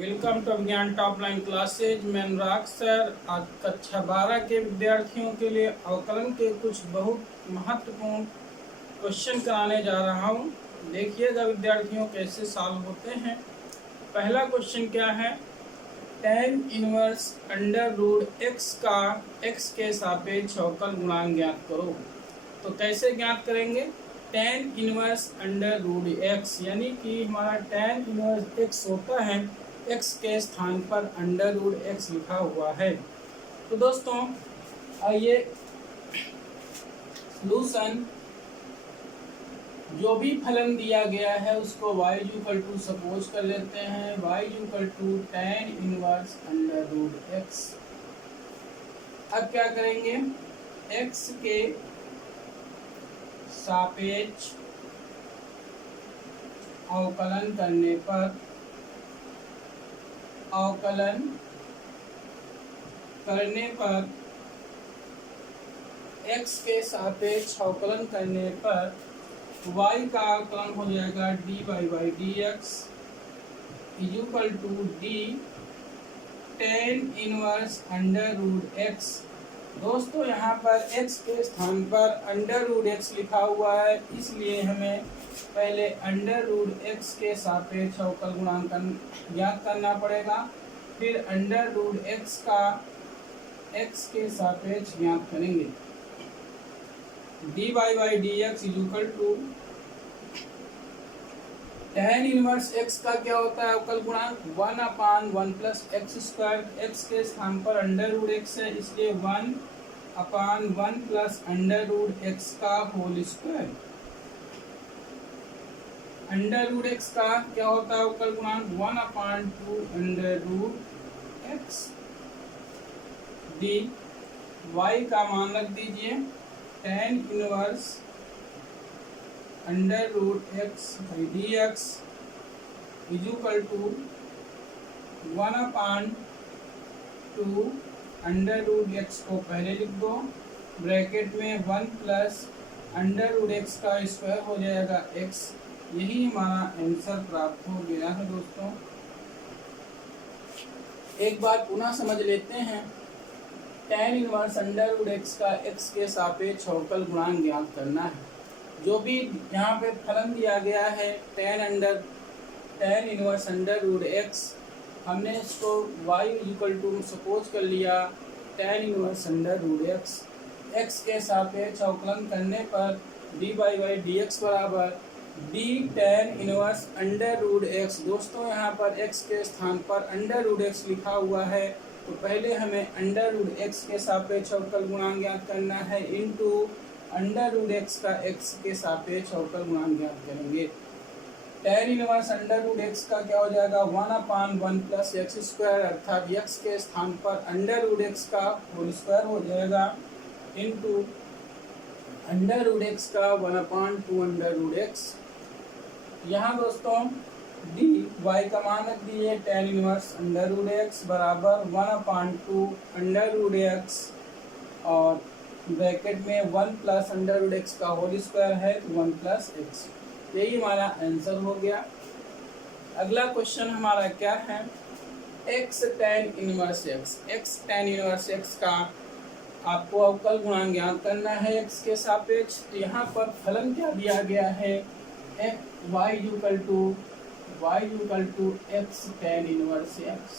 Welcome to विज्ञान top line classes. मैं अनुराग sir आज कक्षा 12 के विद्यार्थियों के लिए अवकलन के कुछ बहुत महत्वपूर्ण क्वेश्चन कराने जा रहा हूं। देखिएगा विद्यार्थियों कैसे सॉल्व होते हैं। पहला क्वेश्चन क्या है, tan inverse under root x का एक्स के सापेक्ष अवकल गुणांक ज्ञात करो। तो कैसे ज्ञात करेंगे, tan inverse under root x यानी कि हमारा tan इनवर्स एक्स होता है, एक्स के स्थान पर अंडर रूट एक्स लिखा हुआ है। तो दोस्तों आइए सॉल्यूशन, जो भी फलन दिया गया है उसको y इक्वल टू सपोज कर लेते हैं, y equal to tan inverse under root x. अब क्या करेंगे, x के सापेक्ष अवकलन करने पर x के सापेक्ष अवकलन करने पर y का अवकलन हो जाएगा dy by d x equal to d tan inverse under root x. दोस्तों यहाँ पर x के स्थान पर अंडर रूट एक्स लिखा हुआ है, इसलिए हमें पहले अंडर रूट एक्स के सापेक्ष अवकल गुणांक ज्ञात करना पड़ेगा, फिर अंडर रूट एक्स का एक्स के सापेक्ष ज्ञात करेंगे। dy by d x equal to tan inverse x का क्या होता है अवकल गुणांक 1/1 प्लस एक्स स्क्वायर। एक्स के स्थान पर अंडर रूट एक्स है, इसलिए 1/1 प्लस अंडर रूट एक्स का whole square. Under root x का क्या होता है अवकल गुणांक 1/2 under root x. D y का मान रख दीजिए tan inverse under root x by d x equal to 1/2 under root x को पहले लिख दो, ब्रैकेट में 1 प्लस अंडर रूट एक्स का स्क्वायर हो जाएगा एक्स। यही हमारा आंसर प्राप्त हो गया है। दोस्तों एक बार पुनः समझ लेते हैं, tan inverse under root x का एक्स के सापेक्ष अवकल गुणांक ज्ञात करना है। जो भी यहाँ पे फलन दिया गया है tan inverse under root x, हमने इसको y इक्वल टू सपोज कर लिया tan inverse under root x. X के सापेक्ष अवकलन करने पर dy बाई डी एक्स बराबर d tan inverse under root x. दोस्तों यहाँ पर x के स्थान पर अंडर रूट एक्स लिखा हुआ है, तो पहले हमें अंडर रूट एक्स के सापेक्ष अवकल गुणांक ज्ञात करना है, इनटू अंडर रूट एक्स का एक्स के सापेक्ष अवकल गुणांक ज्ञात करेंगे। tan inverse under root x का क्या हो जाएगा 1/1 प्लस एक्स स्क्वायर, अर्थात x के स्थान पर अंडर रूट एक्स का होल स्क्वायर हो जाएगा, इनटू अंडर रूट एक्स का 1/2 अंडर रूट एक्स। यहाँ दोस्तों डी वाई का मान रख दिए tan inverse under root x बराबर 1/2 अंडर रूट एक्स और ब्रैकेट में 1 प्लस अंडर रूट एक्स का होल स्क्वायर है, 1 प्लस एक्स। यही हमारा आंसर हो गया। अगला क्वेश्चन हमारा क्या है, x tan इनवर्स एक्स का आपको अवकल गुणांक ज्ञात करना है x के सापेक्ष। तो यहाँ पर फलन क्या दिया गया है, y equal to x tan inverse x.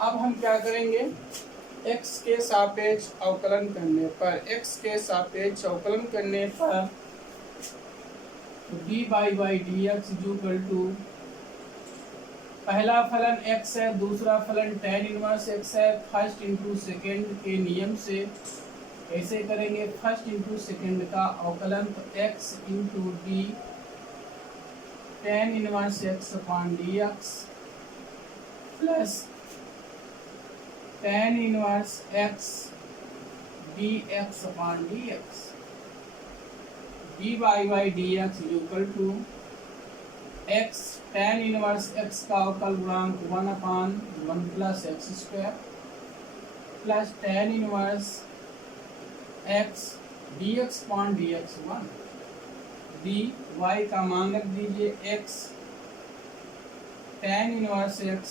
अब हम क्या करेंगे, x के सापेक्ष अवकलन करने पर dy by d x equal to, पहला फलन x है, दूसरा फलन tan इनवर्स x है। फर्स्ट इंटू सेकेंड के नियम से कैसे करेंगे, फर्स्ट इंटू सेकेंड का अवकलन, तो x into d tan inverse x upon d x plus tan inverse x dx upon dx। dy by d x equal to x tan inverse x का अवकल गुणांक 1/1 plus x square plus tan inverse x dx upon dx 1। dy का मान रख दीजिए x tan inverse x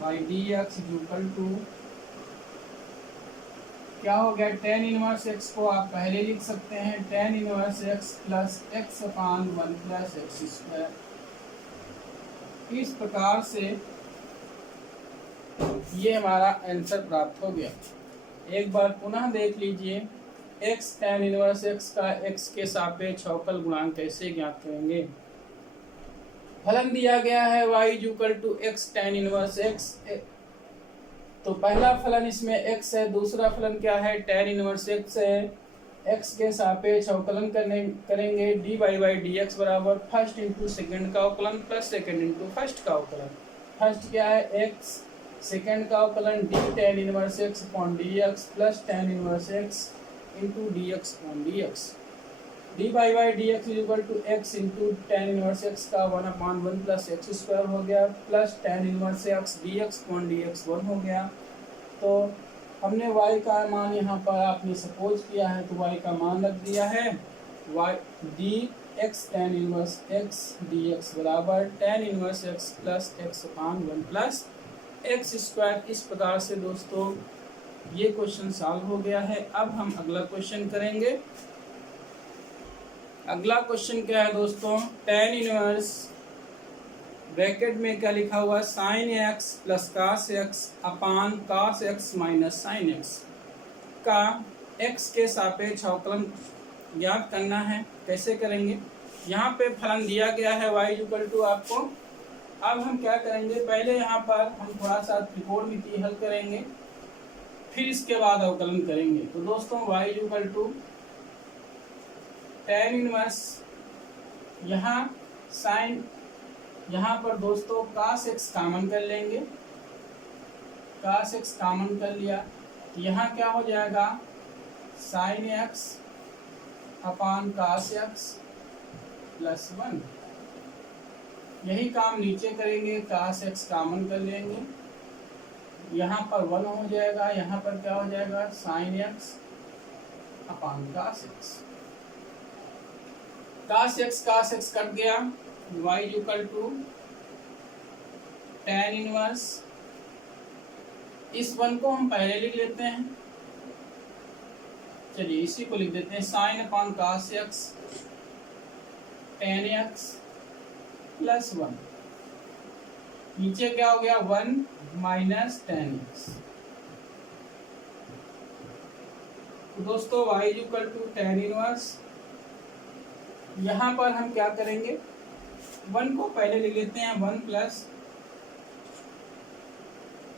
by d x equal to क्या हो गया, tan इनवर्स x को आप पहले लिख सकते हैं tan inverse x plus x upon one plus x square. इस प्रकार से ये हमारा आंसर प्राप्त हो गया। एक बार पुनः देख लीजिए, x tan इनवर्स x का x के सापेक्ष अवकल गुणांक कैसे ज्ञात करेंगे। फलन दिया गया है y equal to x tan inverse x, तो पहला फलन इसमें x है, दूसरा फलन क्या है tan इनवर्स x है। x के सापेक्ष अवकलन करेंगे dy बाई डी एक्स बराबर फर्स्ट इंटू सेकेंड का अवकलन प्लस सेकेंड इंटू फर्स्ट का अवकलन। फर्स्ट क्या है x, सेकेंड का अवकलन d tan inverse x upon d x plus tan inverse x into d x upon d x. D by d x equal to x into tan inverse x का one upon one plus x square हो गया plus tan inverse x d x upon d x one हो गया। तो हमने y का मान यहाँ पर आपने सपोज किया है तो y का मान रख दिया है y D x tan inverse x d x बराबर tan inverse x plus x upon one plus x square. इस प्रकार से दोस्तों ये क्वेश्चन सॉल्व हो गया है। अब हम अगला क्वेश्चन करेंगे। अगला क्वेश्चन क्या है दोस्तों, tan इनवर्स ब्रैकेट में क्या लिखा हुआ है sine x plus cos x upon cos x minus sine x का एक्स के सापेक्ष अवकलन ज्ञात करना है। कैसे करेंगे, यहाँ पे फलन दिया गया है y इक्वल टू आपको। अब हम क्या करेंगे, पहले यहाँ पर हम थोड़ा सा त्रिकोणमिति हल करेंगे, फिर इसके बाद अवकलन करेंगे। तो दोस्तों y equal to tan inverse, यहाँ साइन, यहाँ पर दोस्तों कास एक्स कॉमन कर लेंगे, कास एक्स कॉमन कर लिया, यहाँ क्या हो जाएगा sine x upon cos x plus one. यही काम नीचे करेंगे, कास एक्स कॉमन कर लेंगे, यहाँ पर वन हो जाएगा, यहाँ पर क्या हो जाएगा sine x upon cos x. Cos x cut गया, y equal to tan inverse, इस वन को हम पहले लिख लेते हैं, चलिए इसी को लिख देते हैं sine upon cos x tan x plus one. नीचे क्या हो गया वन माइनस tan एक्स। तो दोस्तों y equal to tan inverse, यहाँ पर हम क्या करेंगे वन को पहले लिख लेते हैं वन प्लस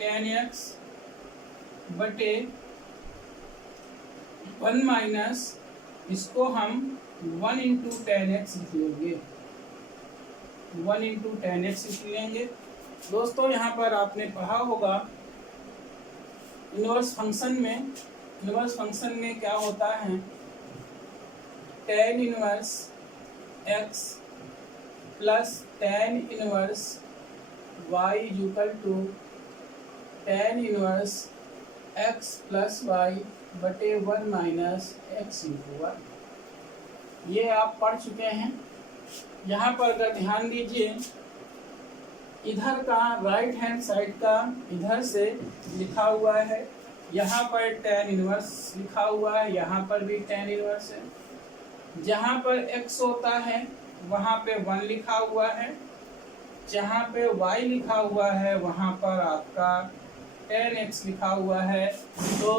tan एक्स बटे वन माइनस, इसको हम वन इंटू tan एक्स लिख लेंगे, वन इंटू tan एक्स लिख लेंगे। दोस्तों यहाँ पर आपने पढ़ा होगा इनवर्स फंक्शन में क्या होता है tan inverse x plus tan inverse y equal to tan inverse x plus y बटे one minus x into y. ये आप पढ़ चुके हैं। यहाँ पर अगर ध्यान दीजिए, इधर का राइट हैंड साइड का इधर से लिखा हुआ है, यहाँ पर tan इनवर्स लिखा हुआ है, यहाँ पर भी tan इनवर्स है। जहाँ पर x होता है वहाँ पे वन लिखा हुआ है, जहाँ पे y लिखा हुआ है वहाँ पर आपका tan x लिखा हुआ है। तो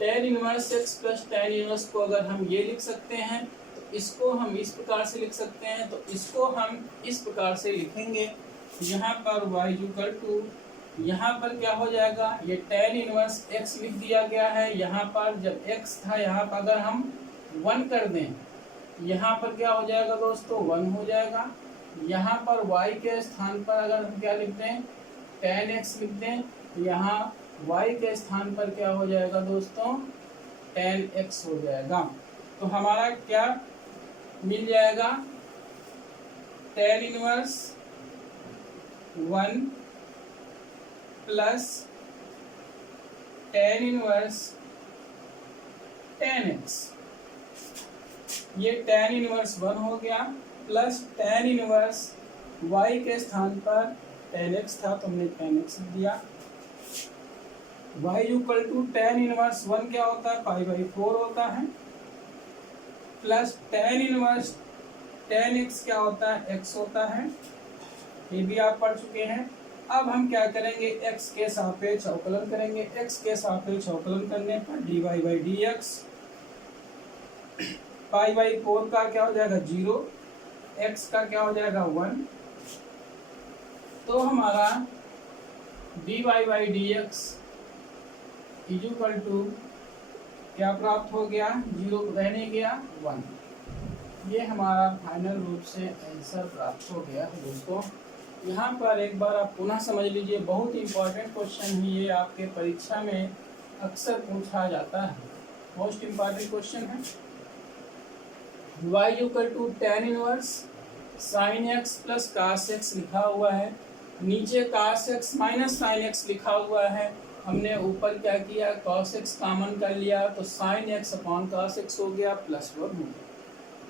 tan inverse x plus tan inverse को अगर हम ये लिख सकते हैं तो इसको हम इस प्रकार से लिख सकते हैं, तो इसको हम इस प्रकार से लिखेंगे। यहाँ पर y इक्वल टू, यहाँ पर क्या हो जाएगा ये tan इनवर्स x लिख दिया गया है। यहाँ पर जब x था, यहाँ पर अगर हम वन कर दें, यहाँ पर क्या हो जाएगा दोस्तों वन हो जाएगा। यहाँ पर y के स्थान पर अगर हम क्या लिख दें tan x लिख दें, तो यहाँ y के स्थान पर क्या हो जाएगा दोस्तों tan x हो जाएगा। तो हमारा क्या मिल जाएगा tan inverse one plus tan inverse tan x, ये tan इनवर्स वन हो गया प्लस tan इनवर्स y के स्थान पर tan x था तो हमने tan x लिख दिया। y equal to tan inverse 1 क्या होता है, π/4 होता है, plus tan inverse tan x क्या होता है, x होता है, ये भी आप पढ़ चुके हैं। अब हम क्या करेंगे, x के सापेक्ष अवकलन करेंगे। x के सापेक्ष अवकलन करने पर dy/dx π/4 का क्या हो जाएगा 0, x का क्या हो जाएगा 1, तो हमारा dy/dx इज इक्वल टू क्या प्राप्त हो गया, 0 रहने गया 1। ये हमारा फाइनल रूप से आंसर प्राप्त हो गया है दोस्तों। यहाँ पर एक बार आप पुनः समझ लीजिए, बहुत इंपॉर्टेंट क्वेश्चन है ये, आपके परीक्षा में अक्सर पूछा जाता है, मोस्ट इंपॉर्टेंट क्वेश्चन है। y equal to tan inverse sin x plus cos x लिखा हुआ है, नीचे cos x minus sin x लिखा हुआ है। हमने ऊपर क्या किया, cos x कॉमन कर लिया तो sin x upon cos x हो गया, प्लस 1 हो गया।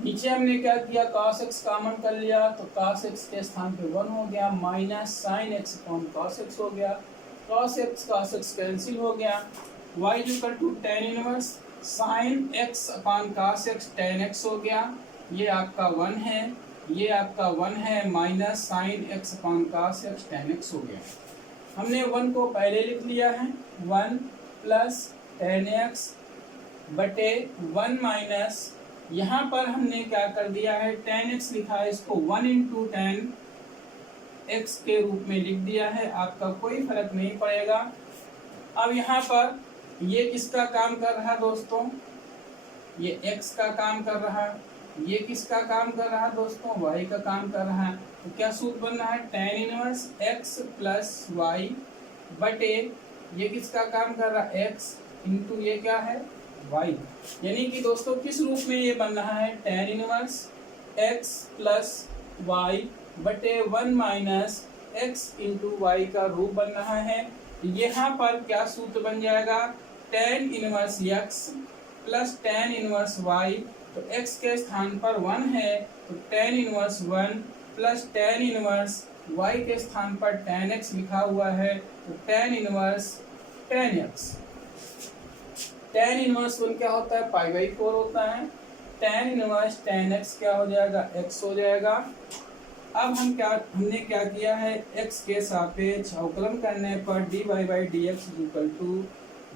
नीचे हमने क्या किया, cos x कॉमन कर लिया तो cos x के स्थान पे 1 हो गया, minus sin x upon cos x हो गया, cos x कैंसिल हो गया। y equal to tan inverse sin x upon cos x tan x हो गया, ये आपका 1 है, ये आपका 1 है, minus sin x upon cos x tan x हो गया। हमने 1 को पहले लिख लिया है, 1 प्लस tan x बटे 1 माइनस, यहाँ पर हमने क्या कर दिया है, tan x लिखा है, इसको 1 इंटू tan x के रूप में लिख दिया है, आपका कोई फर्क नहीं पड़ेगा। अब यहाँ पर ये किसका काम कर रहा है दोस्तों, ये x का काम कर रहा है, ये किसका काम कर रहा है दोस्तों, y का काम कर रहा है। तो क्या सूत्र बन रहा है, tan inverse x plus y बटे ये किसका काम कर रहा है, x इंटू ये क्या है y। यानी कि दोस्तों किस रूप में ये बन रहा है, tan inverse x plus y बटे 1 माइनस x इंटू y का रूप बन रहा है। यहाँ पर क्या सूत्र बन जाएगा, tan inverse x plus tan inverse y, तो x के स्थान पर 1 है तो tan inverse 1 plus tan inverse y के स्थान पर tan x लिखा हुआ है तो tan inverse tan x। tan inverse 1 क्या होता है, π/4 होता है, tan इनवर्स tan x क्या हो जाएगा, x हो जाएगा। अब हमने क्या किया है, x के सापेक्ष अवकलन करने पर dy/dx equal to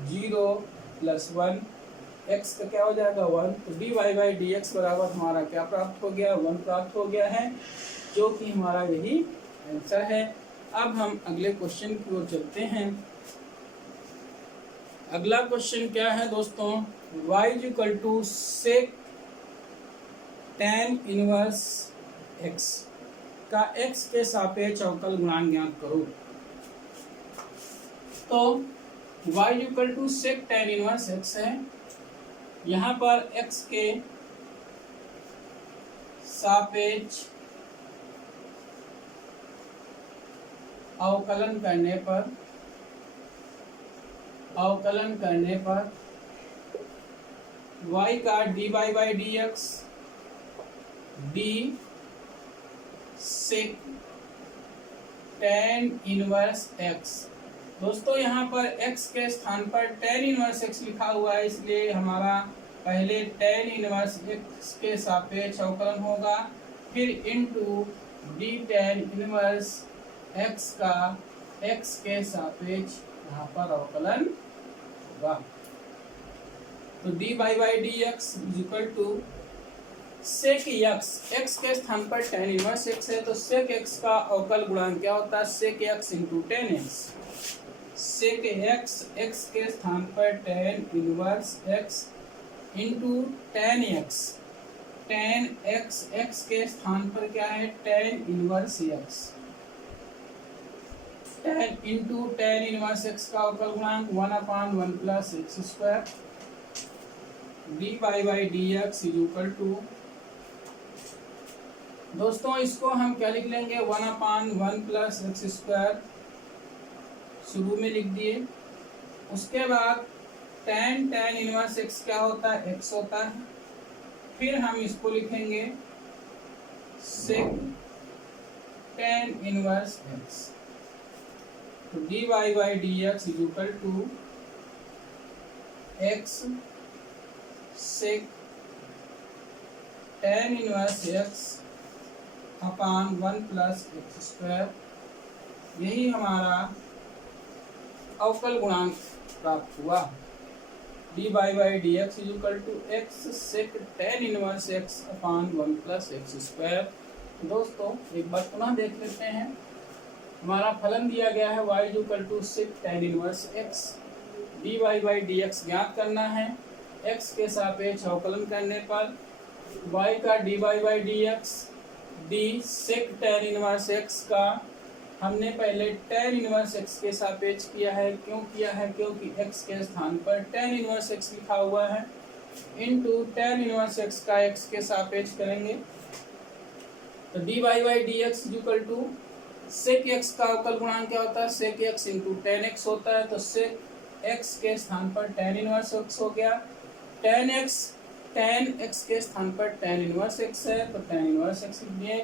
0 plus 1, x का क्या हो जाएगा 1, तो dy/dx बराबर हमारा क्या प्राप्त हो गया, 1 प्राप्त हो गया है, जो कि हमारा यही आंसर है। अब हम अगले क्वेश्चन की ओर चलते हैं। अगला क्वेश्चन क्या है दोस्तों, y equal to sec tan inverse x का x के सापेक्ष अवकल गुणांक ज्ञात करो। तो y equal to sec tan inverse x है, यहाँ पर x के सापेक्ष अवकलन करने पर y का dy/dx d sec tan inverse x। दोस्तों यहाँ पर x के स्थान पर tan इनवर्स x लिखा हुआ है, इसलिए हमारा पहले tan इनवर्स x के सापेक्ष अवकलन होगा, फिर into d tan inverse x का x के सापेक्ष यहाँ पर अवकलन होगा। तो dy/dx is equal to sec x के स्थान पर tan इनवर्स x है तो sec x का अवकल गुणांक क्या होता है, sec x into tan x। sec x के स्थान पर tan inverse x into tan x। tan x के स्थान पर क्या है, tan inverse x। tan into tan inverse x का अवकल गुणांक 1/1 plus x square. dy/dx is equal to, दोस्तों इसको हम क्या लिख लेंगे, 1/1 प्लस x स्क्वायर शुरू में लिख दिए। उसके बाद tan इनवर्स x क्या होता है, x होता है। फिर हम इसको लिखेंगे sec tan इनवर्स x। तो d y by d x is equal to x sec tan inverse x upon 1 plus x square, यही हमारा अवकल गुणांक प्राप्त हुआ। D y by d x is equal to x sec tan inverse x upon 1 plus x square. दोस्तों एक बार पुनः देख लेते हैं। हमारा फलन दिया गया है y is equal to sec tan inverse x, d y by d x ज्ञात करना है। x के सापेक्ष अवकलन करने पर y का d y by d x, d sec tan inverse x का हमने पहले tan इनवर्स x के सापेक्ष किया है। क्यों किया है? क्योंकि x के स्थान पर tan इनवर्स x लिखा हुआ है, इनटू tan इनवर्स x का x के सापेक्ष करेंगे। तो d y by d x is equal to sec x का अवकल गुणांक क्या होता है? Sec x into tan x होता है। तो सेक एक्स के स्थान पर टेन इनवर्स एक्स हो गया, टेन एक्स के स्थान पर टेन इनवर्स एक्स है, तो टेन इनवर्स एक्स लिए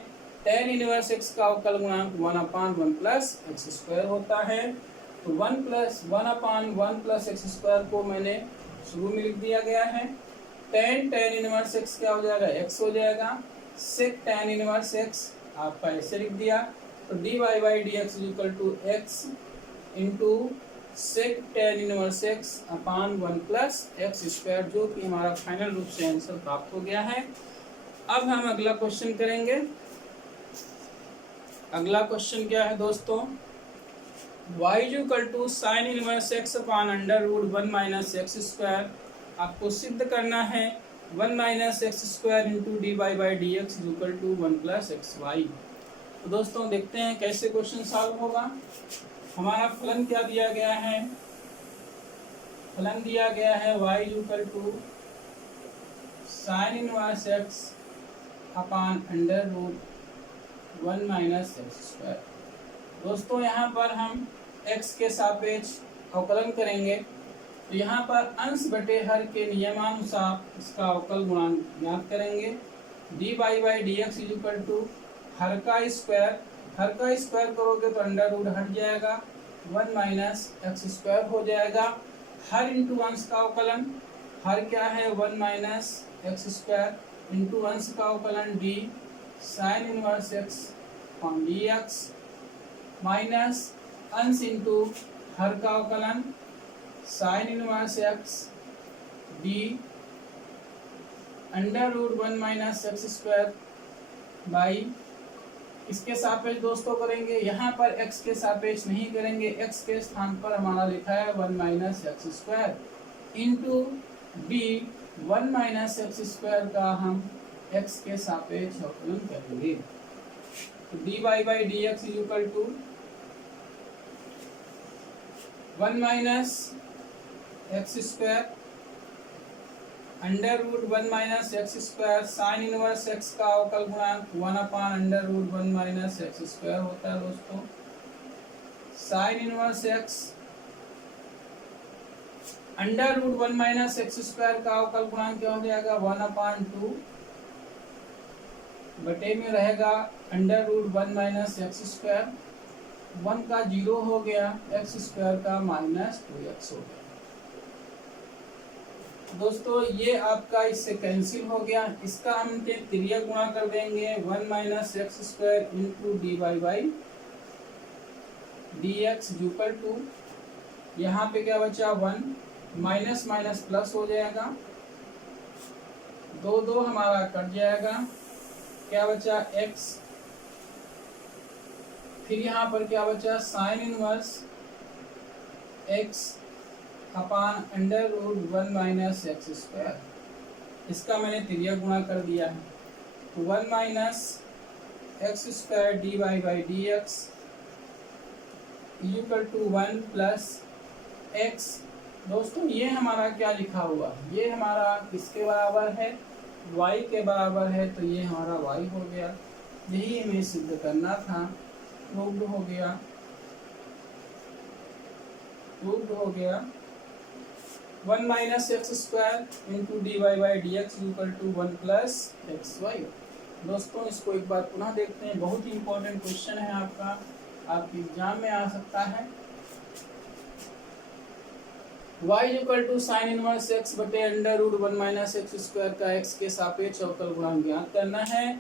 टेन इनवर्स एक्स का अवकल गुणांक 1/1 प्लस एक्स स्क्वायर होता है। तो 1/1 प्लस एक्स स्क्वायर को मैंने शुरू में लिख दिया गया है। टेन इनवर्स एक्स क्या हो जाएगा? एक्स हो जाएगा। सेक टेन इनवर्स एक्स आपका ऐसे लिख दिया। तो d y by d x is equal to x into sec tan inverse x upon 1 plus x square, जो कि हमारा फाइनल रूप से आंसर प्राप्त हो गया है। अब हम अगला क्वेश्चन करेंगे। अगला क्वेश्चन क्या है दोस्तों? y is equal to sine inverse x upon under root 1 minus x square. आपको सिद्ध करना है 1 minus x square into d y by d x is equal to 1 plus x y. तो दोस्तों देखते हैं कैसे क्वेश्चन सॉल्व होगा। हमारा फलन क्या दिया गया है? फलन दिया गया है y equal to sine inverse x upon under root 1 minus x square. दोस्तों यहाँ पर हम x के सापेक्ष अवकलन करेंगे, तो यहाँ पर अंश बटे हर के नियमानुसार इसका अवकल गुणांक ज्ञात करेंगे। D y by d x is equal to हर का स्क्वायर करोगे तो अंडर रूट हट जाएगा, 1 माइनस एक्स स्क्वायर हो जाएगा। हर इंटू अंश का अवकलन, हर क्या है? 1 माइनस एक्स स्क्वायर इंटू अंश का अवकलन d sine inverse x upon d x, minus अंश इंटू हर का अवकलन sine inverse x d under root 1 minus x square by, इसके सापेक्ष दोस्तों करेंगे। यहाँ पर x के सापेक्ष नहीं करेंगे, x के स्थान पर हमारा लिखा है 1 minus x square into d 1 minus x square का हम x के सापेक्ष अवकलन करेंगे। तो d y by d x is equal to 1 minus x square under root 1 minus x square sine inverse x का अवकल गुणांक 1 under root 1 minus x square होता है दोस्तों। Sine inverse x under root 1 minus x square का अवकल गुणांक क्या हो जाएगा? 1/2 बटे में रहेगा under root 1 minus x square, 1 का 0 हो गया, एक्स स्क्वायर का -2x हो गया। दोस्तों ये आपका इससे कैंसिल हो गया, इसका हम तिर्यक गुणा कर देंगे 1 minus x square into d y by d x equal to, यहाँ पे क्या बचा? 1 माइनस माइनस प्लस हो जाएगा, 2 हमारा कट जाएगा, क्या बचा? x, फिर यहाँ पर क्या बचा? Sine inverse x upon under root 1 minus x square, इसका मैंने तिर्यक गुणा कर दिया है। तो 1 minus x square d y by d x equal to 1 plus x. दोस्तों ये हमारा क्या लिखा हुआ? ये हमारा किसके बराबर है? y के बराबर है, तो ये हमारा y हो गया। यही हमें सिद्ध करना था, प्रूव्ड हो गया। 1 minus x square into d y by d x equal to 1 plus x y. दोस्तों इसको एक बार पुनः देखते हैं, बहुत ही इंपॉर्टेंट क्वेश्चन है आपका, आपके एग्जाम में आ सकता है। y equal to sine inverse x बटे under root 1 minus x square का x के सापेक्ष अवकल गुणांक ज्ञात करना है।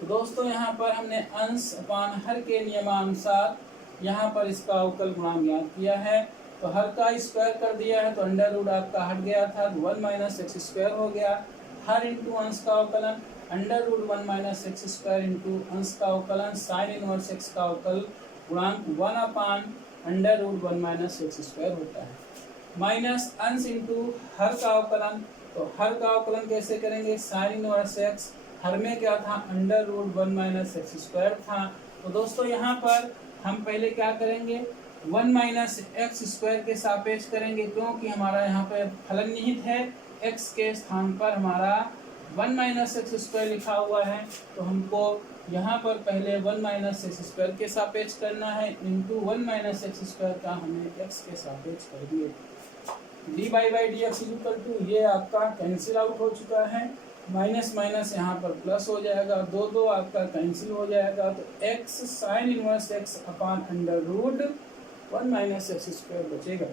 तो दोस्तों यहाँ पर हमने अंश अपान हर के नियमानुसार यहाँ पर इसका अवकल गुणांक ज्ञात किया है। तो हर का स्क्वायर कर दिया है तो अंडर रूट आपका हट गया था, 1 माइनस एक्स स्क्वायर हो गया। हर इंटू अंश का अवकलन under root 1 minus x square into अंश का अवकलन साइन इनवर्स एक्स का अवकल गुणांक 1 upon under root 1 minus x square होता है, माइनस अंश इंटू हर का अवकलन। तो हर का अवकलन कैसे करेंगे, साइन इनवर्स एक्स, हर में क्या था under root 1 minus x square था। तो दोस्तों यहाँ पर हम पहले क्या करेंगे, 1 माइनस एक्स स्क्वायर के सापेक्ष करेंगे, क्योंकि हमारा यहाँ पर फलन निहित है, x के स्थान पर हमारा 1 माइनस एक्स स्क्वायर लिखा हुआ है। तो हमको यहाँ पर पहले 1 माइनस एक्स स्क्वायर के सापेक्ष करना है, इंटू 1 माइनस एक्स स्क्वायर का हमें x के सापेक्ष कर दिए। D by by d x equal to ये आपका कैंसिल आउट हो चुका है, माइनस माइनस यहाँ पर प्लस हो जाएगा, दो दो आपका कैंसिल हो जाएगा। तो x sine inverse x upon under root 1 minus x square बचेगा।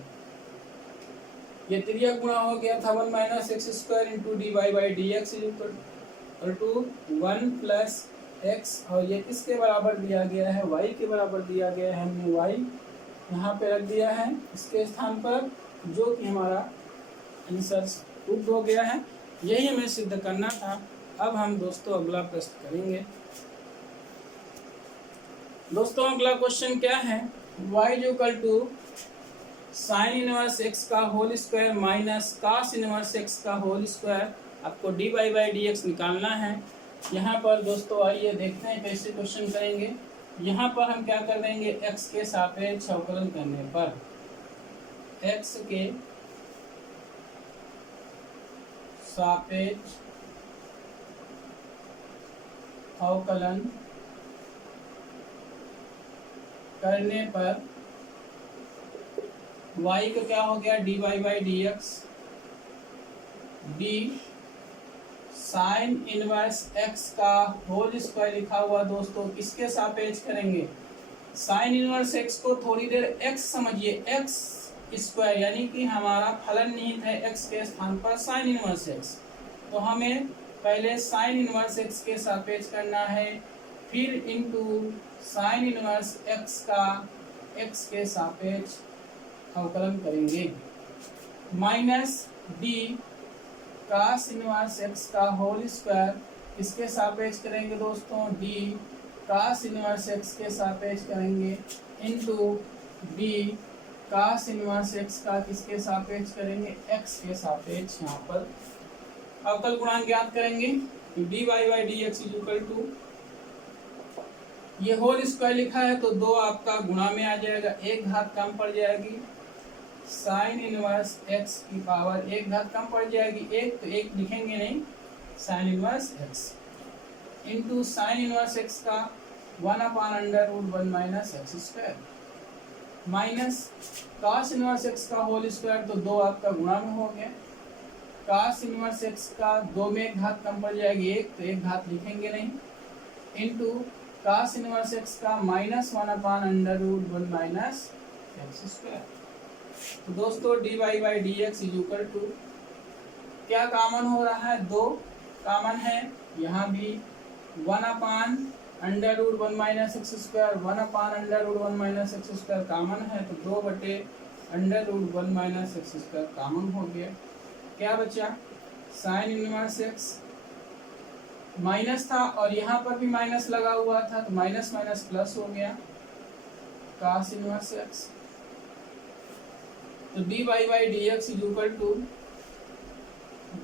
ये त्रियक गुणा हो गया था 1 minus x square into d y by d x equal to 1 plus x, और ये किसके बराबर दिया गया है, y के बराबर दिया गया है। हमने y यहाँ पे रख दिया है इसके स्थान पर, जो कि हमारा आंसर प्रूफ हो गया है। यही हमें सिद्ध करना था। अब हम दोस्तों अगला प्रश्न करेंगे। दोस्तों अगला क्वेश्चन क्या है, y equal to sine inverse x का whole square minus cos inverse x का होल स्क्वायर, आपको d by by d x निकालना है। यहाँ पर दोस्तों आइए देखते हैं कैसे क्वेश्चन करेंगे। यहाँ पर हम क्या कर देंगे, x के सापेक्ष अवकलन करने पर x के सापेक्ष अवकलन करने पर y का क्या हो गया, d y by d x, d sine inverse x का होल स्क्वायर लिखा हुआ दोस्तों किसके सापेक्ष करेंगे, साइन इनवर्स x को थोड़ी देर x समझिए, x स्क्वायर यानी कि हमारा फलन निहित है x के स्थान पर साइन इनवर्स x। तो हमें पहले साइन इनवर्स x के सापेक्ष करना है, फिर इंटू साइन इनवर्स x का x के सापेक्ष अवकलन करेंगे, माइनस डी कास इनवर्स x का होल स्क्वायर इसके सापेक्ष करेंगे दोस्तों, डी कास इनवर्स x के सापेक्ष करेंगे, इंटू डी कास इनवर्स x का किसके सापेक्ष करेंगे, x के सापेक्ष यहाँ पर अवकल गुणांक ज्ञात करेंगे। D y by d x equal to ये होल स्क्वायर लिखा है तो दो आपका गुणा में आ जाएगा, एक घात कम पड़ जाएगी, साइन इनवर्स x की पावर एक घात कम पड़ जाएगी, एक तो एक लिखेंगे नहीं, sine inverse x into sine inverse x का 1 upon under root 1 minus x square, minus cos inverse x का होल स्क्वायर, तो दो आपका गुणा में हो गया, कास इनवर्स x का दो में एक घात कम पड़ जाएगी, एक तो एक घात लिखेंगे नहीं, इंटू कास इनवर्स x का minus 1 upon under root 1 minus x square. तो दोस्तों d y by d x equal to क्या कॉमन हो रहा है, दो कॉमन है, यहाँ भी 1 upon under root 1 minus x square, 1 upon under root 1 minus x square common है, तो 2 बटे under root 1 minus x square common हो गया। क्या बचा, साइन इनवर्स एक्स माइनस था और यहाँ पर भी माइनस लगा हुआ था, तो माइनस माइनस प्लस हो गया, कास इनवर्स एक्स। तो d y by d x equal to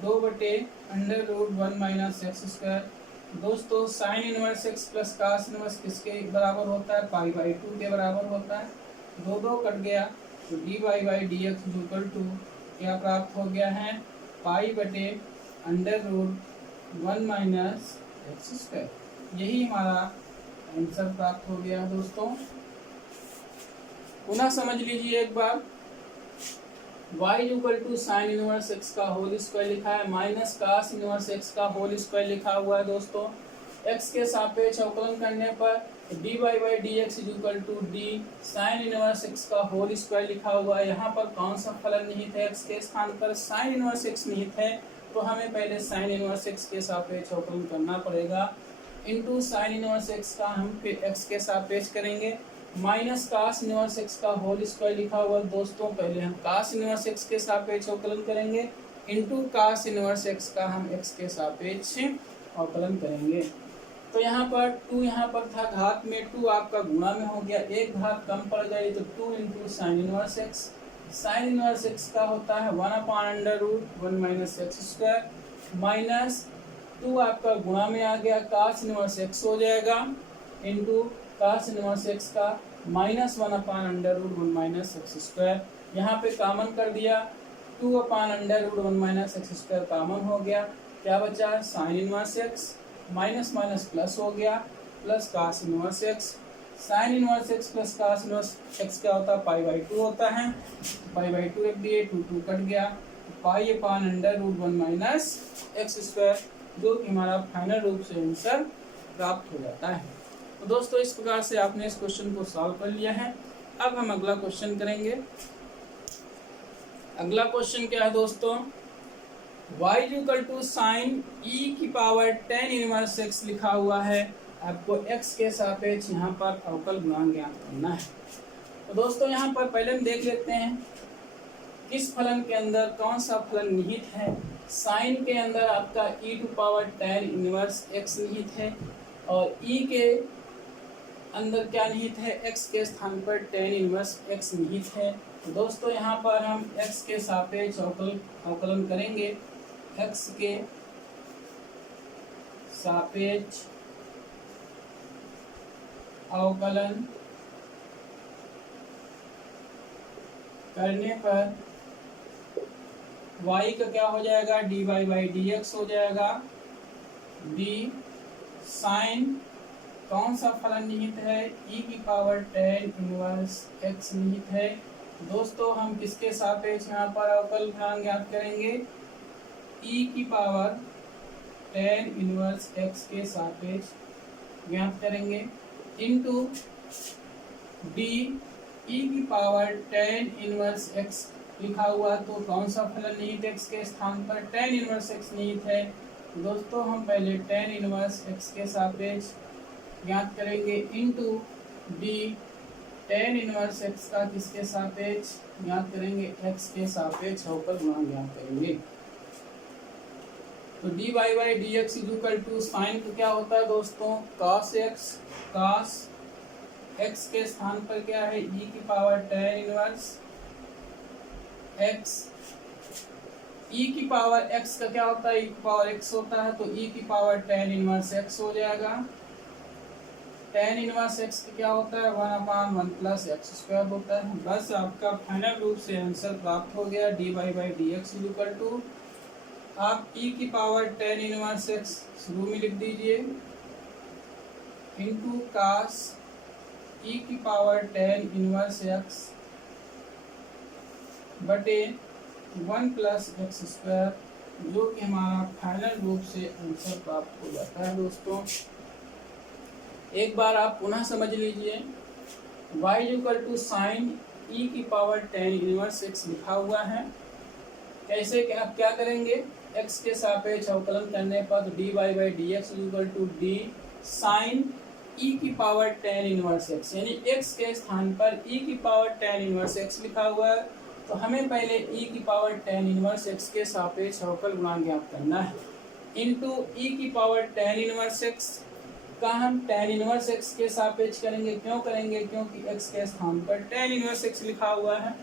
2 बटे under root 1 minus x square. दोस्तों sine inverse x plus cos inverse किसके बराबर होता है, पाई बाई 2 के बराबर होता है, दो दो कट गया, तो d y by d x equal to क्या प्राप्त हो गया है, पाई बटे under root 1 minus x square. यही हमारा आंसर प्राप्त हो गया दोस्तों। पुनः समझ लीजिए एक बार, y equal to sine inverse x का होल स्क्वायर लिखा है, माइनस कास इनवर्स x का होल स्क्वायर लिखा हुआ है दोस्तों। x के सापेक्ष अवकलन करने पर dy by d x is equal to d sine inverse x का होल स्क्वायर लिखा हुआ है। यहाँ पर कौन सा फलन निहित है? x के स्थान पर साइन इनवर्स x निहित है, तो हमें पहले साइन इनवर्स x के सापेक्ष अवकलन करना पड़ेगा। इनटू साइन इनवर्स x का हम फिर x के सापेक्ष करेंगे, माइनस कास इनवर्स x का होल स्क्वायर लिखा हुआ है दोस्तों। पहले हम कास इनवर्स x के सापेक्ष अवकलन करेंगे, इनटू कास इनवर्स x का हम x के सापेक्ष अवकलन करेंगे। तो यहाँ पर 2 यहाँ पर था, घात में 2 आपका गुणा में हो गया, एक घात कम पड़ जाएगी तो 2 into sine inverse x। Sine inverse x का होता है 1/√1 माइनस एक्स स्क्वायर, माइनस 2 आपका गुणा में आ गया, कास इनवर्स x हो जाएगा, इंटू कास इनवर्स x का माइनस 1/√1 माइनस एक्स स्क्वायर। यहाँ पे कॉमन कर दिया, 2/√1 माइनस एक्स स्क्वायर कॉमन हो गया, क्या बचा? Sine inverse x, minus minus plus हो गया, plus cos inverse x। Sine inverse x plus cos inverse x क्या होता है? पाई/2 होता है, पाई/2 रख दिए, 2 कट गया, पाई/√1 माइनस एक्स स्क्वायर, जो कि हमारा फाइनल रूप से आंसर प्राप्त हो जाता है। तो दोस्तों इस प्रकार से आपने इस क्वेश्चन को सॉल्व कर लिया है। अब हम अगला क्वेश्चन करेंगे। अगला क्वेश्चन क्या है दोस्तों? y equal to sine e की पावर tan इनवर्स x लिखा हुआ है, आपको x के सापेक्ष यहाँ पर अवकल गुणांक ज्ञात करना है। तो दोस्तों यहाँ पर पहले हम देख लेते हैं किस फलन के अंदर कौन सा फलन निहित है। साइन के अंदर आपका e to power tan inverse x निहित है, और e के अंदर क्या निहित है? x के स्थान पर tan इनवर्स x निहित है। तो दोस्तों यहाँ पर हम x के सापेक्ष अवकलन करेंगे, x के सापेक्ष अवकलन करने पर y का क्या हो जाएगा? dy बाई डी एक्स हो जाएगा, d साइन कौन सा फलन निहित है? e की पावर tan इनवर्स x निहित है। दोस्तों हम किसके सापेक्ष यहाँ पर अवकल गुणांक ज्ञात करेंगे? e की पावर tan इनवर्स x के सापेक्ष ज्ञात करेंगे, इनटू d e की पावर tan इनवर्स x लिखा हुआ, तो कौन सा फलन निहित x के स्थान पर? tan इनवर्स x निहित है। दोस्तों हम पहले tan इनवर्स x के सापेक्ष ज्ञात करेंगे, into d tan inverse x का किसके सापेक्ष ज्ञात करेंगे? x के सापेक्ष अवकल गुणांक ज्ञात करेंगे। तो dy by d x is equal to sine का क्या होता है दोस्तों? cos x, cos x के स्थान पर क्या है? e की power tan inverse x। e की पावर x का क्या होता है? e की पावर x होता है, तो e की पावर tan इनवर्स x हो जाएगा। tan इनवर्स x क्या होता है? 1/1 प्लस एक्स स्क्वायर होता है। बस आपका फाइनल रूप से आंसर प्राप्त हो गया, dy by d x is equal to, आप e की पावर tan इनवर्स x शुरू में लिख दीजिए, इनटू कास e की पावर tan इनवर्स x बटे 1 प्लस एक्स स्क्वायर, जो कि हमारा फाइनल रूप से आंसर प्राप्त हो जाता है। दोस्तों एक बार आप पुनः समझ लीजिए, y equal to sine e की पावर tan इनवर्स x लिखा हुआ है। कैसे क्या करेंगे? x के सापेक्ष अवकलन करने पर dy by d x equal to d sine e की पावर tan इनवर्स x, यानी x के स्थान पर e की पावर tan इनवर्स x लिखा हुआ है, तो हमें पहले e की पावर tan इनवर्स x के सापेक्ष अवकल गुणांक ज्ञात करना है, इनटू e की पावर tan इनवर्स x का हम tan इनवर्स x के सापेक्ष करेंगे। क्यों करेंगे? क्योंकि x के स्थान पर tan इनवर्स x लिखा हुआ है,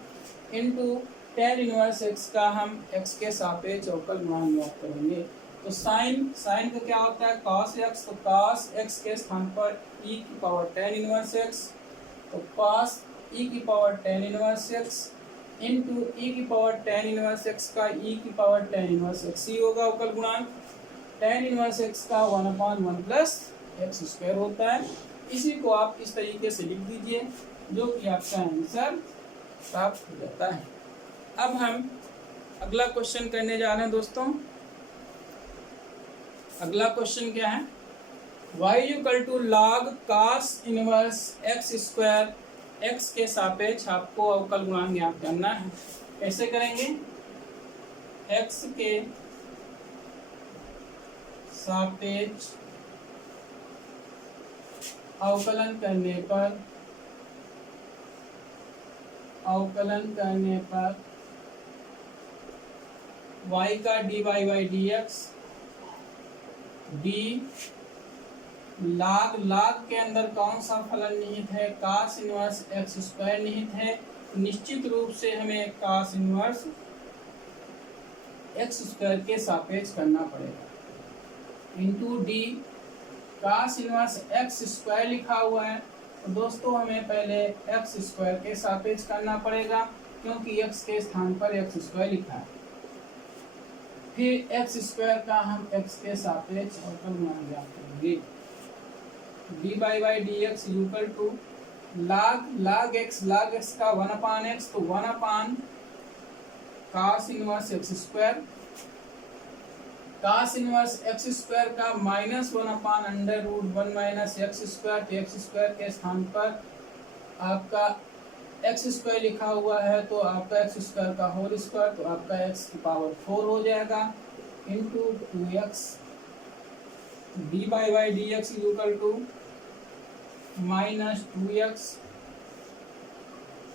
इनटू tan इनवर्स x का हम x के सापेक्ष अवकल गुणांक ज्ञात करेंगे। तो साइन का क्या होता है? cos x, तो cos x के स्थान पर e की पावर tan इनवर्स x, तो cos e की power tan inverse x into e की पावर tan इनवर्स x का e की पावर tan इनवर्स x ही होगा अवकल गुणांक। tan इनवर्स x का 1/1 प्लस एक्स स्क्वायर होता है। इसी को आप इस तरीके से लिख दीजिए, जो कि आपका आंसर प्राप्त हो जाता है। अब हम अगला क्वेश्चन करने जा रहे हैं दोस्तों। अगला क्वेश्चन क्या है? y equal to log cos inverse x square, x के सापेक्ष आपको अवकल गुणांक ज्ञात करना है। कैसे करेंगे? एक्स के सापेक्ष अवकलन करने पर y का dy by d x, D लाग के अंदर कौन सा फलन निहित है? cos इनवर्स एक्स स्क्वायर निहित है। निश्चित रूप से हमें cos इनवर्स एक्स स्क्वायर के सापेक्ष करना पड़ेगा, into D cos inverse x square लिखा हुआ है, तो दोस्तों हमें पहले एक्स स्क्वायर के सापेक्ष करना पड़ेगा, क्योंकि एक्स के स्थान पर एक्स स्क्वायर लिखा है। फिर एक्स स्क्वायर का हम एक्स के सापेक्ष अवकल गुणांक ज्ञात करेंगे। D by d x equal to log x का 1/x, तो 1 cos inverse x square, cos inverse x square का -1/√1 माइनस एक्स स्क्वायर, तो एक्स स्क्वायर के स्थान पर आपका एक्स स्क्वायर लिखा हुआ है, तो आपका एक्स स्क्वायर का होल स्क्वायर, तो आपका एक्स की पावर 4 हो जाएगा, into 2x d by d x equal to -2x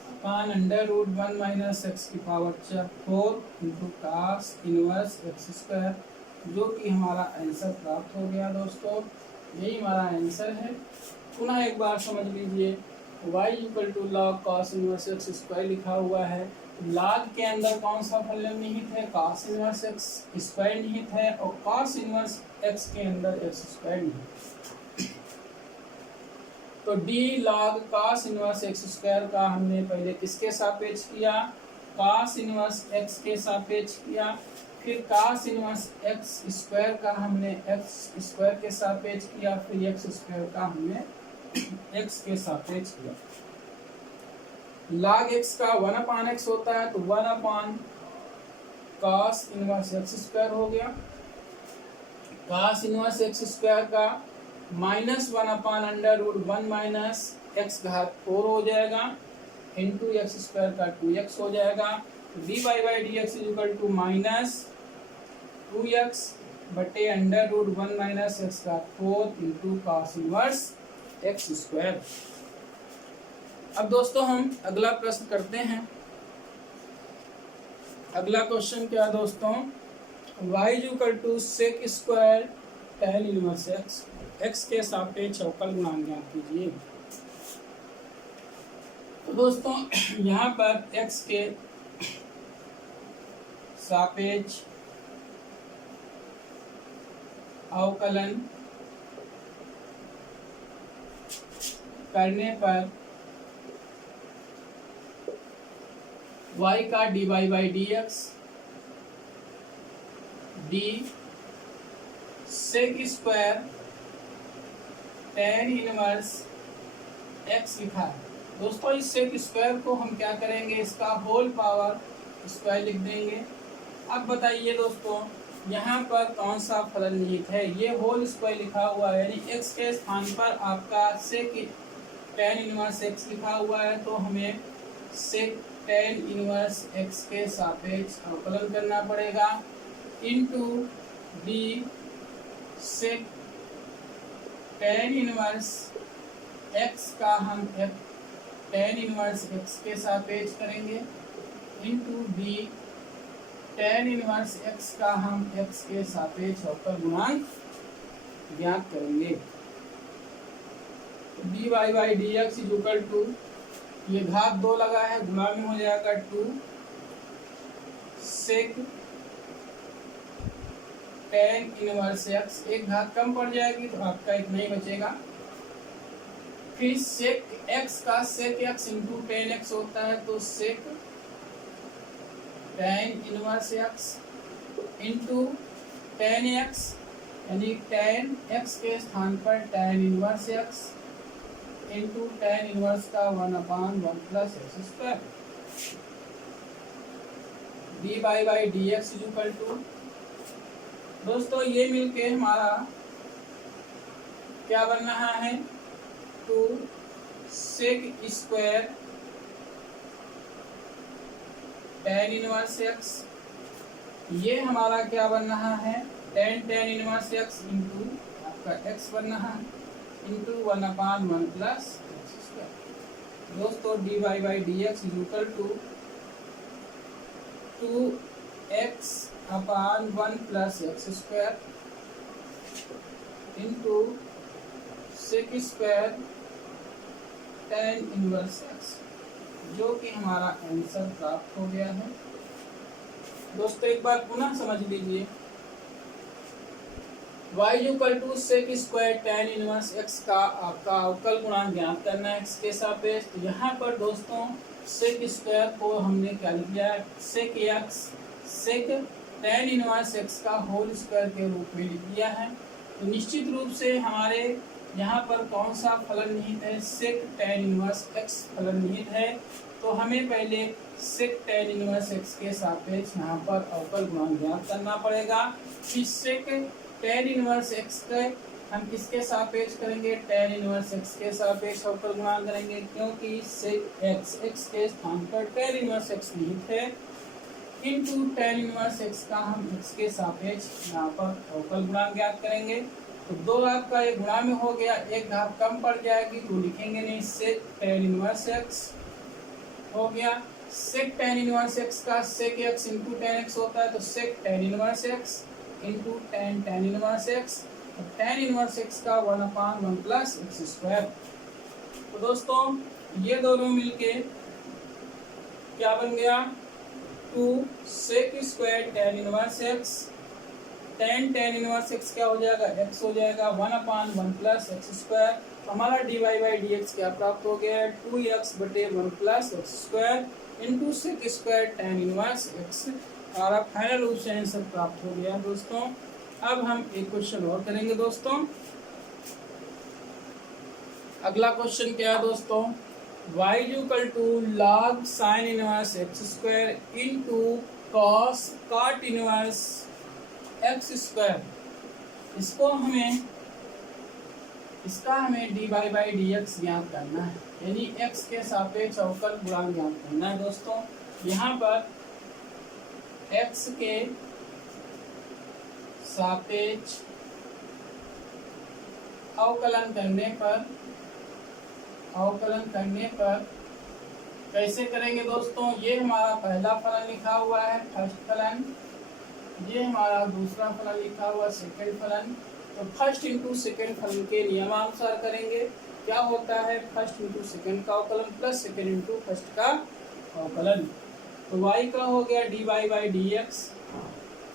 upon √1 minus x की power 4 into cos inverse x square, जो कि हमारा आंसर प्राप्त हो गया। दोस्तों यही हमारा आंसर है। पुनः एक बार समझ लीजिए, y equal to log cos inverse x square लिखा हुआ है, log के अंदर कौन सा फलन निहित है? cos इनवर्स एक्स स्क्वायर निहित है, और cos इनवर्स एक्स के अंदर एक्स स्क्वायर निहित। तो d log cos inverse x square का हमने पहले किसके सापेक्ष किया? cos इनवर्स एक्स के सापेक्ष किया। फिर cos इनवर्स एक्स स्क्वायर का हमने एक्स स्क्वायर के सापेक्ष किया। फिर एक्स स्क्वायर का हमने एक्स के सापेक्ष किया। log x का 1/x होता है, तो 1 cos इनवर्स एक्स स्क्वायर हो गया। cos इनवर्स एक्स स्क्वायर का -1/√1 माइनस एक्स घात 4 हो जाएगा, इंटू एक्स स्क्वायर का 2x हो जाएगा। D by d x equal to -2x बटे √1 माइनस एक्स घात 4 into cos inverse x square. अब दोस्तों हम अगला प्रश्न करते हैं। अगला क्वेश्चन क्या है दोस्तों? y equal to sec square tan inverse x, x के सापेक्ष अवकल गुणांक ज्ञात कीजिए। तो दोस्तों यहाँ पर x के सापेक्ष अवकलन करने पर y का d by d x, d sec square tan inverse x लिखा है। दोस्तों इस सेक स्क्वायर को हम क्या करेंगे? इसका होल पावर स्क्वायर लिख देंगे। अब बताइए दोस्तों यहाँ पर कौन सा फलन निहित है? ये होल स्क्वायर लिखा हुआ है, यानी एक्स के स्थान पर आपका सेक tan इनवर्स एक्स लिखा हुआ है, तो हमें सेक tan इनवर्स एक्स के सापेक्ष अवकलन करना पड़ेगा, into d sec tan inverse x का हम tan इनवर्स एक्स के सापेक्ष करेंगे, into d tan inverse x का हम एक्स के सापेक्ष अवकल गुणांक ज्ञात करेंगे। D by d x equal to, ये घात 2 लगा है, गुणा में हो जाएगा 2 सेक tan इनवर्स एक्स, एक घात कम पड़ जाएगी तो आपका एक नहीं बचेगा। फिर सेक एक्स का sec x into tan x होता है, तो sec tan inverse x into tan x, यानी tan एक्स के स्थान पर tan inverse x into tan inverse का 1/1 plus x square. D by d x equal to, दोस्तों ये मिलके हमारा क्या बन रहा है 2 sec square tan inverse x, ये हमारा क्या बन रहा है tan इनवर्स x इंटू आपका x बन रहा है इंटू 1/1 प्लस x स्क्वायर। दोस्तों dy by d x is equal to 2x/1 plus x square into sec square tan inverse x, जो कि हमारा आंसर प्राप्त हो गया है। दोस्तों एक बार पुनः समझ लीजिए, y equal to sec square tan inverse x का आपका अवकल गुणांक ज्ञात करना है x के सापेक्ष। तो यहाँ पर दोस्तों सेक स्क्वायर को हमने क्या लिख लिया है सेक x सेक tan इनवर्स x का होल स्क्वायर के रूप में लिख लिया है। तो निश्चित रूप से हमारे यहाँ पर कौन सा फलन निहित है सेक tan इनवर्स x फलन निहित है। तो हमें पहले सेक tan इनवर्स x के सापेक्ष यहाँ पर अवकल गुणांक ज्ञात करना पड़ेगा। फिर सेक tan इनवर्स x का हम किसके सापेक्ष करेंगे tan इनवर्स x के सापेक्ष अवकल गुणांक करेंगे, क्योंकि सेक x के स्थान पर tan इनवर्स x निहित है इंटू tan इनवर्स x का हम x के सापेक्ष यहाँ पर अवकल गुणांक ज्ञात करेंगे। तो दो घात का एक गुणा में हो गया, एक घात कम पड़ जाएगी तो लिखेंगे नहीं, सेक tan इनवर्स x हो गया। सेक tan इनवर्स x का सेक x इंटू tan x होता है, तो sec tan inverse x into tan inverse x, और tan इनवर्स x का 1/1 प्लस x स्क्वायर। तो दोस्तों ये दोनों मिलके क्या बन गया 2 sec square tan inverse x, tan inverse x क्या हो जाएगा x हो जाएगा 1/1 प्लस x स्क्वायर। हमारा dy बाई डी एक्स क्या प्राप्त हो गया है 2x/1 plus x square into sec square tan inverse x। हमारा फाइनल रूप से आंसर प्राप्त हो गया दोस्तों। अब हम एक क्वेश्चन और करेंगे दोस्तों। अगला क्वेश्चन क्या है दोस्तों, y equal to log sin inverse x square into cos cot inverse x square. इसका हमें dy बाई डी एक्स ज्ञात करना है, यानी x के सापेक्ष अवकल गुणांक ज्ञात करना है दोस्तों। यहाँ पर x के सापेक्ष अवकलन करने पर कैसे करेंगे दोस्तों, ये हमारा पहला फलन लिखा हुआ है फर्स्ट फलन, ये हमारा दूसरा फलन लिखा हुआ सेकंड फलन। तो फर्स्ट इंटू सेकंड फलन के नियमानुसार करेंगे। क्या होता है फर्स्ट इंटू सेकंड का अवकलन प्लस सेकंड इंटू फर्स्ट का अवकलन। तो y का हो गया dy by d x,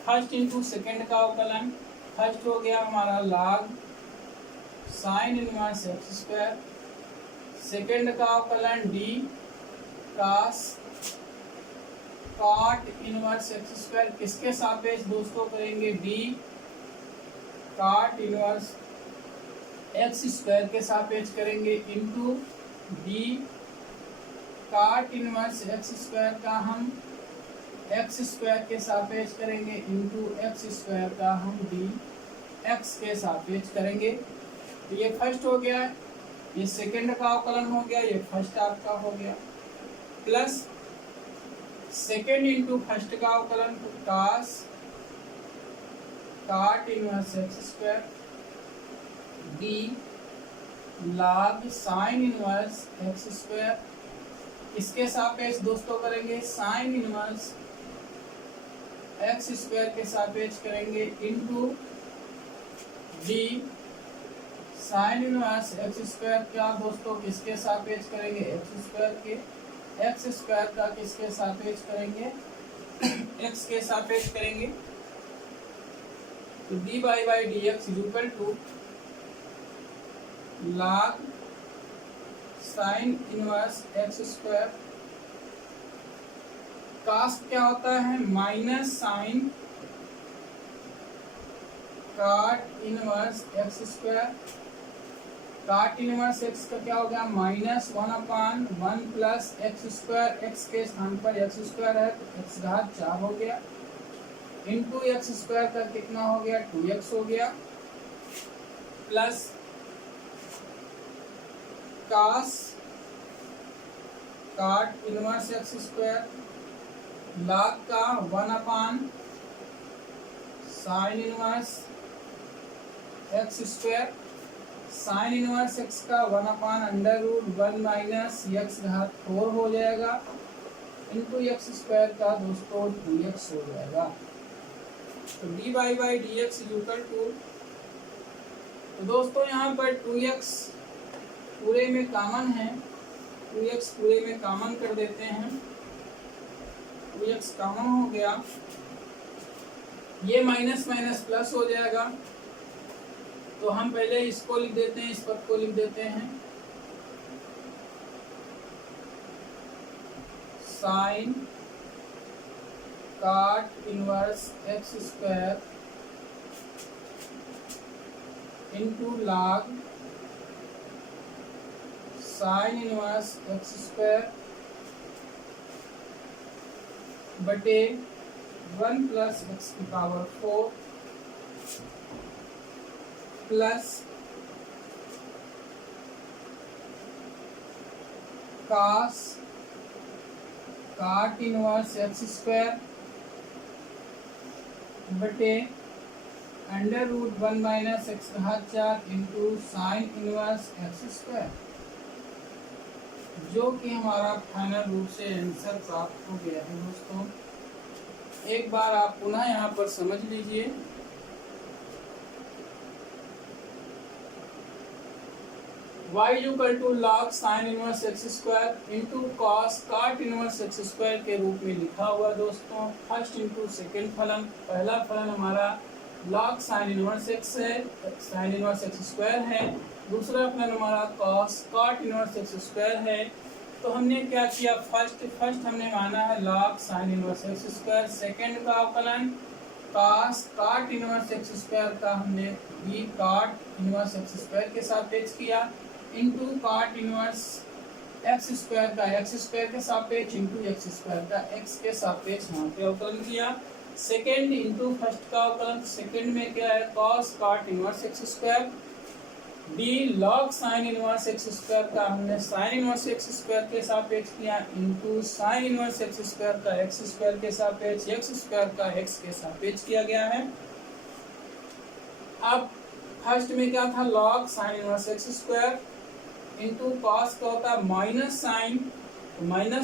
first into second का अवकलन, फर्स्ट हो गया हमारा log sine inverse x square, second का अवकलन d cos cot inverse x square, किसके सापेक्ष दोस्तों करेंगे d cot inverse x square के सापेक्ष करेंगे into d cot inverse x square का हम x स्क्वायर के सापेक्ष करेंगे इंटू x स्क्वायर का हम d x के सापेक्ष करेंगे। तो ये फर्स्ट हो गया, ये सेकंड का अवकलन हो गया, ये फर्स्ट आपका हो गया, प्लस सेकंड इंटू फर्स्ट का अवकलन cos cot inverse x square d log sin inverse x square, इसके सापेक्ष दोस्तों करेंगे sin इनवर्स x स्क्वायर के सापेक्ष करेंगे into d sin inverse x square क्या दोस्तों किसके सापेक्ष करेंगे x स्क्वायर के, x स्क्वायर का किसके सापेक्ष करेंगे x के सापेक्ष करेंगे। तो dy by d x equal to log sine inverse x square, cos क्या होता है minus sine cot inverse x square, cot inverse x का क्या हो गया -1/1 प्लस x स्क्वायर, x के स्थान पर x स्क्वायर है तो x घात 4 हो गया इंटू x स्क्वायर का कितना हो गया 2x हो गया, प्लस कास काट इनवर्स एक्स स्क्वायर, log का 1 sign inverse x square, sine inverse x का 1/√1 माइनस एक्स घात 4 हो जाएगा, इंटू एक्स स्क्वायर का दोस्तों 2x हो जाएगा। तो dy/dx इक्वल टू, तो दोस्तों यहाँ पर 2x पूरे में कॉमन है, 2x पूरे में कॉमन कर देते हैं, 2x कॉमन हो गया, ये माइनस माइनस प्लस हो जाएगा। तो हम पहले इसको लिख देते हैं, इस पद को लिख देते हैं, साइन काट inverse x square into log sign inverse x square बटे 1 + x⁴ प्लस कास काट इनवर्स एक्स स्क्वायर बटे √1 minus x⁴ into sine inverse x square, जो कि हमारा फाइनल रूप से आंसर प्राप्त हो गया है। दोस्तों एक बार आप पुनः यहाँ पर समझ लीजिए, y equal to log sine inverse x square into cos cot inverse x square के रूप में लिखा हुआ दोस्तों। फर्स्ट इंटू सेकेंड फलन, पहला फलन हमारा log साइन इनवर्स एक्स है, साइन इनवर्स एक्स स्क्वायर है, दूसरा फलन हमारा cos cot inverse x square है। तो हमने क्या किया, फर्स्ट हमने माना है log sine inverse x square, second का अवकलन cos cot inverse x square का हमने भी काट इनवर्स एक्स स्क्वायर के सापेक्ष किया, इंटू काट इनवर्स एक्स स्क्वायर का एक्स स्क्वायर के सापेक्ष इंटू एक्स स्क्वायर का एक्स के सापेक्ष यहाँ पे अवकलन किया। सेकेंड इंटू फर्स्ट का अवकलन, सेकेंड में क्या है, cos cot inverse x square D log sign inverse x square का हमने साइन इनवर्स एक्स स्क्वायर के सापेक्ष किया, into sine inverse x square का एक्स स्क्वायर के सापेक्ष, एक्स स्क्वायर का एक्स के सापेक्ष किया गया है। अब फर्स्ट में क्या था, log sign inverse x square into cos का होता है माइनस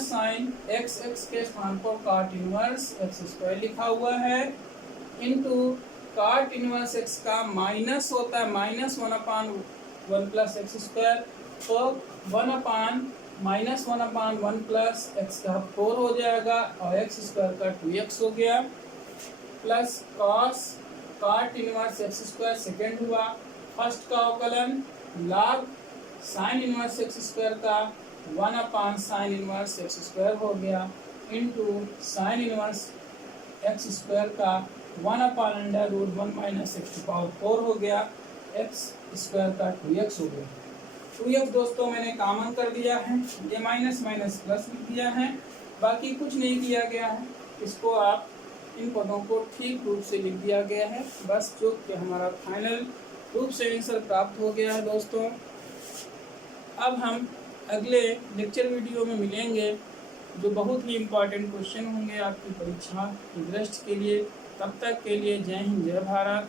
साइन एक्स के स्थान पर काट इनवर्स एक्स स्क्वायर लिखा हुआ है, इंटू काट इनवर्स एक्स का माइनस होता है -1/1 प्लस एक्स स्क्वायर, तो 1/(-1/1 प्लस x⁴ हो जाएगा और एक्स स्क्वायर का 2x हो गया, plus cos cot inverse x square second हुआ, फर्स्ट का अवकलन log sign inverse x square का 1/sin इनवर्स एक्स स्क्वायर हो गया, into sine inverse x square का 1/√1 माइनस x⁴ हो गया, एक्स स्क्वायर का 2x हो गया। 2x दोस्तों मैंने कॉमन कर दिया है, ये माइनस माइनस प्लस लिख दिया है, बाकी कुछ नहीं किया गया है। इसको आप इन पदों को ठीक रूप से लिख दिया गया है, बस जो कि हमारा फाइनल रूप से आंसर प्राप्त हो गया है। दोस्तों अब हम अगले लेक्चर वीडियो में मिलेंगे, जो बहुत ही इम्पोर्टेंट क्वेश्चन होंगे आपकी परीक्षा की दृष्टि के लिए। तब तक के लिए जय हिंद, जय भारत।